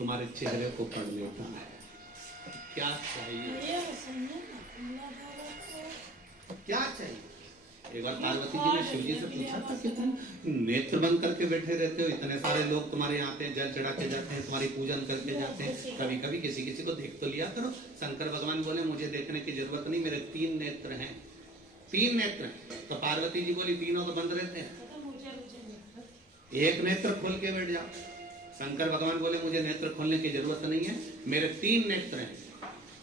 तुम्हारे चेहरे को पढ़ लेता है। क्या चाहिए? क्या चाहिए? एक बार पार्वती जी ने शिव जी से पूछा था कि तुम नेत्र बंद करके बैठे रहते हो, इतने सारे लोग तुम्हारे यहाँ पे जल चढ़ा के जाते हैं, तुम्हारी पूजन करके जाते हैं, कभी कभी किसी किसी को देख तो लिया करो। शंकर भगवान बोले मुझे देखने की जरूरत नहीं, मेरे 3 नेत्र हैं, 3 नेत्र हैं। तो पार्वती जी बोली तीनों तो बंद रहते हैं, एक नेत्र खोल के बैठ जाओ। शंकर भगवान बोले मुझे नेत्र खोलने की जरूरत नहीं है, मेरे 3 नेत्र हैं।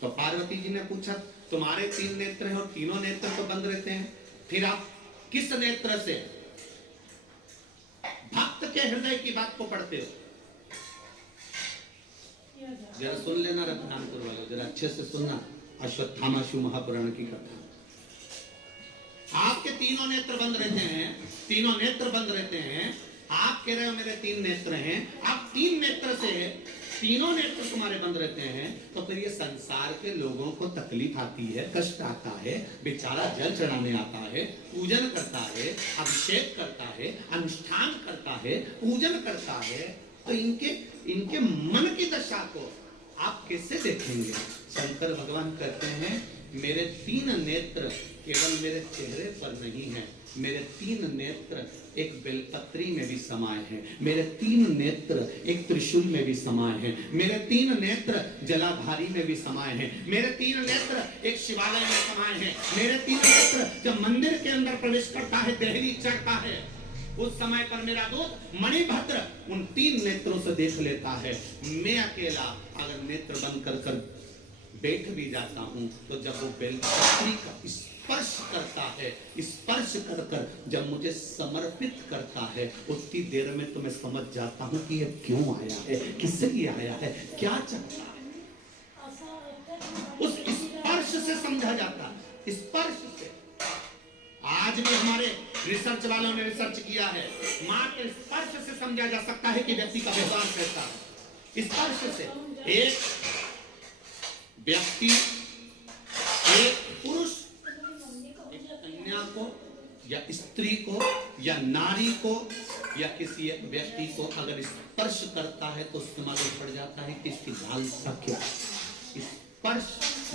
तो पार्वती जी ने पूछा तुम्हारे 3 नेत्र हैं और तीनों नेत्र तो बंद रहते हैं, फिर आप किस नेत्र से भक्त के हृदय की बात को पढ़ते हो? जरा सुन लेना रत्नापुर वालों, जरा अच्छे से सुनना अश्वत्थामा शिव महापुराण की कथा। आपके तीनों नेत्र बंद रहते हैं, तीनों नेत्र बंद रहते हैं, आप कह रहे हो मेरे 3 नेत्र हैं, आप 3 नेत्र से तीनों नेत्र तुम्हारे बंद रहते हैं, तो फिर ये संसार के लोगों को तकलीफ आती है, कष्ट आता है, बेचारा जल चढ़ाने आता है, पूजन करता है, अभिषेक करता है, अनुष्ठान करता है, पूजन करता है, तो इनके मन की दशा को आप कैसे देखेंगे? शंकर भगवान कहते हैं मेरे 3 नेत्र केवल मेरे चेहरे पर नहीं है, मेरे 3 नेत्र एक बेलपत्री में भी समाये हैं, मेरे 3 नेत्र एक त्रिशूल में भी समाये हैं, मेरे 3 नेत्र जलाधारी में भी समाये हैं, मेरे 3 नेत्र एक शिवालय में समाये हैं, मेरे 3 नेत्र जब मंदिर के अंदर प्रवेश करता है, देहरी चढ़ता है, उस समय पर मेरा दूत मणिभद्र उन 3 नेत्रों से देख लेता है। मैं अकेला अगर नेत्र बंद कर बैठ भी जाता हूं, तो जब वो बेलपत्री का स्पर्श करता है, स्पर्श कर जब मुझे समर्पित करता है, उतनी देर में तो मैं समझ जाता हूं कि ये क्यों आया है, किससे लिए आया है, क्या चाहता है। उस स्पर्श से समझा जाता है, स्पर्श से। आज भी हमारे रिसर्च वालों ने रिसर्च किया है, मात्र स्पर्श से समझा जा सकता है कि व्यक्ति का व्यवहार कैसा है। स्पर्श से एक व्यक्ति, एक पुरुष कन्या को या स्त्री को या नारी को या किसी एक व्यक्ति को अगर स्पर्श करता है तो उससे मालूम पड़ जाता है कि इसकी लालसा क्या है। स्पर्श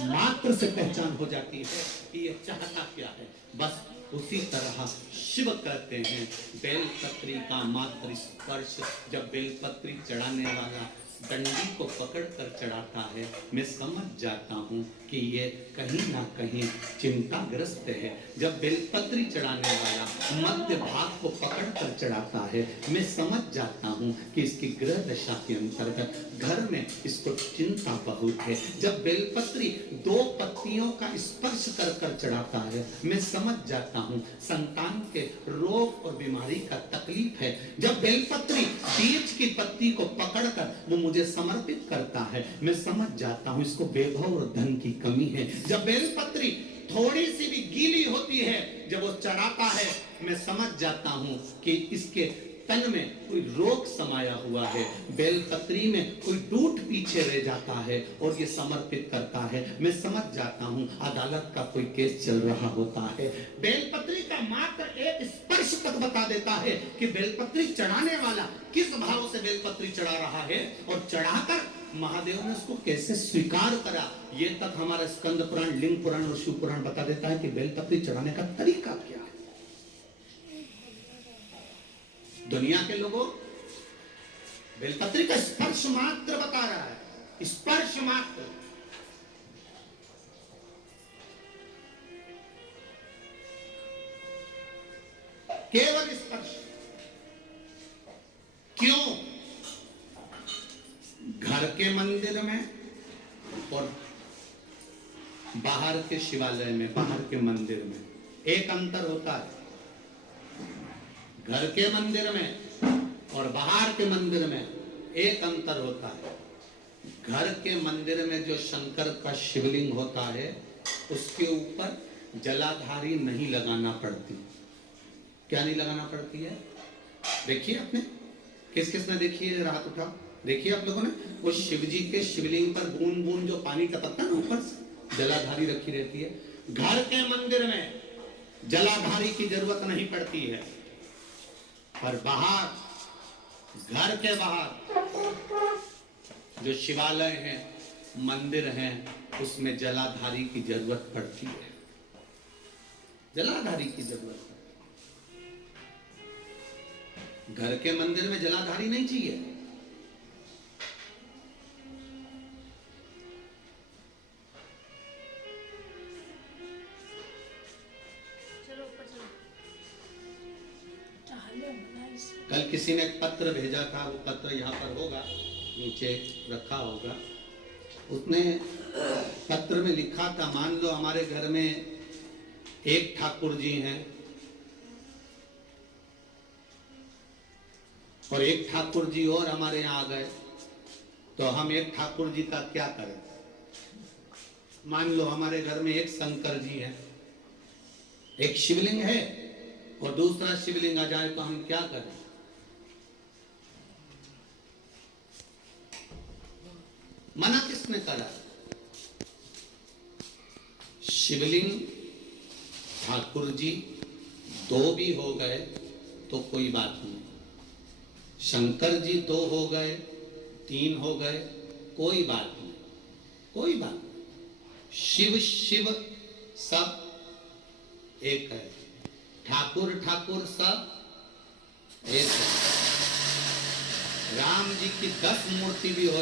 मात्र से पहचान हो जाती है कि ये चाहता क्या है। बस उसी तरह शिव कहते हैं बेलपत्री का मात्र स्पर्श, जब बेलपत्री चढ़ाने वाला डंडी को पकड़कर चढ़ाता है, मैं समझ जाता हूँ कि ये कहीं ना कहीं चिंताग्रस्त है। जब बेलपत्री चढ़ाने वाला मध्य भाग को पकड़कर चढ़ाता है, मैं समझ जाता हूँ कि इसकी ग्रह दशा के अंतर्गत घर में इसको चिंता बहुत है। जब बेलपत्री 2 पत्तियों का स्पर्श कर चढ़ाता है, मैं समझ जाता हूँ संतान के रोग और बीमारी का तकलीफ है। जब बेलपत्री बीज की पत्ती को पकड़कर वो मुझे समर्पित करता है, मैं समझ जाता हूँ इसको वैभव और धन की कमी है। जब बेलपत्री थोड़ी सी भी गीली होती है, जब वो चढ़ाता है, मैं समझ जाता हूँ कि इसके तन में कोई रोग समाया हुआ है। बेलपत्री में कोई डूट पीछे रह जाता है और ये समर्पित करता है, मैं समझ जाता हूँ अदालत का कोई केस चल रहा होता है। बेलपत्री का मात्र एक स्पर्श तक बता देता है कि बेलपत्री चढ़ाने वाला किस भाव से बेलपत्री चढ़ा रहा है और चढ़ाकर महादेव ने उसको कैसे स्वीकार करा। ये तक हमारा स्कंद पुराण, लिंग पुराण और शिव पुराण बता देता है कि बेलपत्री चढ़ाने का तरीका क्या है। दुनिया के लोगों बेलपत्री का स्पर्श मात्र बता रहा है, स्पर्श मात्र। केवल स्पर्श। क्यों? घर के मंदिर में और बाहर के शिवालय में, बाहर के मंदिर में एक अंतर होता है। घर के मंदिर में और बाहर के मंदिर में एक अंतर होता है। घर के मंदिर में जो शंकर का शिवलिंग होता है, उसके ऊपर जलाधारी नहीं लगाना पड़ती। क्या नहीं लगाना पड़ती है? देखिए आपने, किस किस ने देखी है? रात उठाओ, देखिए आप लोगों ने। वो शिव जी के शिवलिंग पर बूंद बूंद जो पानी टपकता है ना, ऊपर से जलाधारी रखी रहती है। घर के मंदिर में जलाधारी की जरूरत नहीं पड़ती है, पर बाहर, घर के बाहर जो शिवालय हैं, मंदिर हैं, उसमें जलाधारी की जरूरत पड़ती है, जलाधारी की जरूरत पड़ती है। घर के मंदिर में जलाधारी नहीं चाहिए। कल किसी ने एक पत्र भेजा था, वो पत्र यहाँ पर होगा, नीचे रखा होगा। उसने पत्र में लिखा था, मान लो हमारे घर में एक ठाकुर जी हैं और एक ठाकुर जी और हमारे यहाँ आ गए, तो हम एक ठाकुर जी का क्या करें? मान लो हमारे घर में एक शंकर जी है, एक शिवलिंग है और दूसरा शिवलिंग आ जाए तो हम क्या करें? मना किसने करा? शिवलिंग ठाकुर जी दो भी हो गए तो कोई बात नहीं, शंकर जी दो हो गए, तीन हो गए, कोई बात नहीं, कोई बात नहीं। शिव शिव सब एक है, ठाकुर ठाकुर सब एक है। राम जी की 10 मूर्ति भी हो